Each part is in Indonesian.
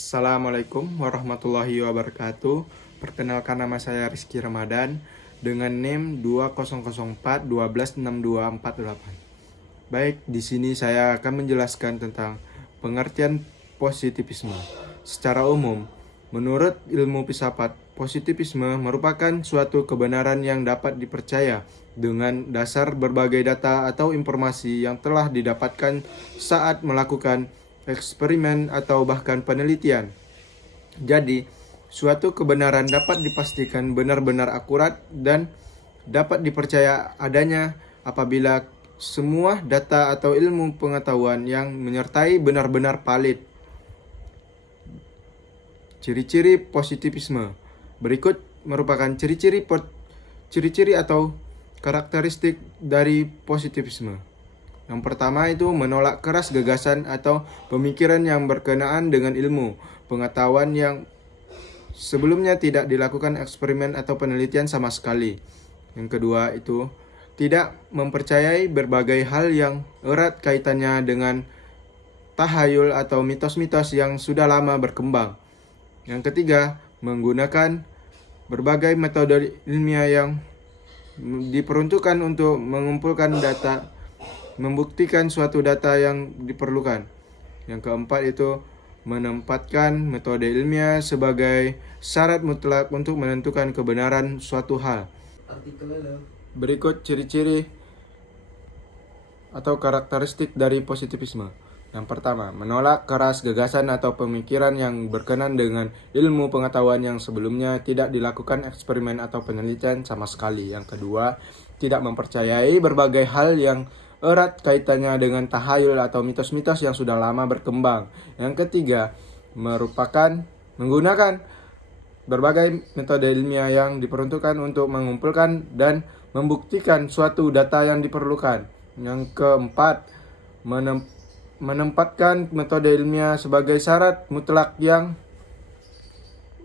Assalamualaikum warahmatullahi wabarakatuh. Perkenalkan, nama saya Rizky Ramadan dengan NIM 2004 Baik, di sini saya akan menjelaskan tentang pengertian positifisme. Secara umum, menurut ilmu filsafat, positifisme merupakan suatu kebenaran yang dapat dipercaya dengan dasar berbagai data atau informasi yang telah didapatkan saat melakukan eksperimen atau bahkan penelitian. Jadi, suatu kebenaran dapat dipastikan benar-benar akurat dan dapat dipercaya adanya apabila semua data atau ilmu pengetahuan yang menyertai benar-benar valid. Ciri-ciri positivisme berikut merupakan ciri-ciri atau karakteristik dari positivisme. Yang pertama itu menolak keras gagasan atau pemikiran yang berkenaan dengan ilmu pengetahuan yang sebelumnya tidak dilakukan eksperimen atau penelitian sama sekali. Yang kedua itu tidak mempercayai berbagai hal yang erat kaitannya dengan tahayul atau mitos-mitos yang sudah lama berkembang. Yang ketiga, menggunakan berbagai metode ilmiah yang diperuntukkan untuk mengumpulkan data, membuktikan suatu data yang diperlukan. Yang keempat itu menempatkan metode ilmiah sebagai syarat mutlak untuk menentukan kebenaran suatu hal. Berikut ciri-ciri atau karakteristik dari positivisme. Yang pertama, menolak keras gagasan atau pemikiran yang berkenaan dengan ilmu pengetahuan yang sebelumnya tidak dilakukan eksperimen atau penelitian sama sekali. Yang kedua, tidak mempercayai berbagai hal yang erat kaitannya dengan tahayul atau mitos-mitos yang sudah lama berkembang. Yang ketiga, menggunakan berbagai metode ilmiah yang diperuntukkan untuk mengumpulkan dan membuktikan suatu data yang diperlukan. Yang keempat, menempatkan metode ilmiah sebagai syarat mutlak yang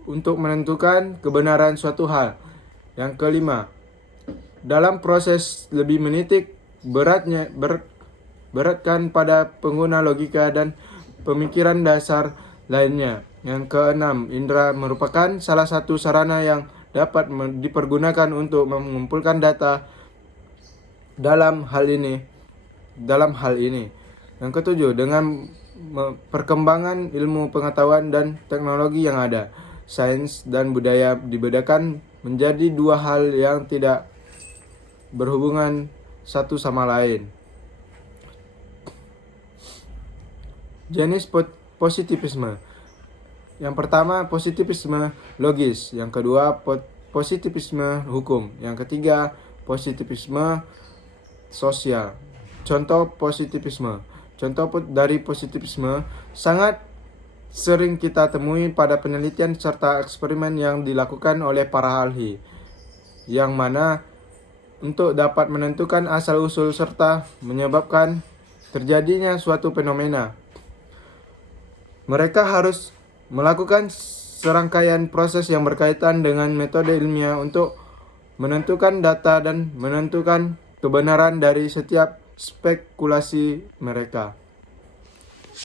untuk menentukan kebenaran suatu hal. Yang kelima, dalam proses lebih menitik beratkan pada pengguna logika dan pemikiran dasar lainnya. Yang keenam, indera merupakan salah satu sarana yang dapat dipergunakan untuk mengumpulkan data dalam hal ini. Yang ketujuh, dengan perkembangan ilmu pengetahuan dan teknologi yang ada, sains dan budaya dibedakan menjadi dua hal yang tidak berhubungan satu sama lain. Jenis positivisme. Yang pertama, positivisme logis. Yang kedua, positivisme hukum. Yang ketiga, positivisme sosial. Contoh positivisme. Contoh dari positivisme sangat sering kita temui pada penelitian serta eksperimen yang dilakukan oleh para ahli, yang mana untuk dapat menentukan asal-usul serta menyebabkan terjadinya suatu fenomena, mereka harus melakukan serangkaian proses yang berkaitan dengan metode ilmiah untuk menentukan data dan menentukan kebenaran dari setiap spekulasi mereka.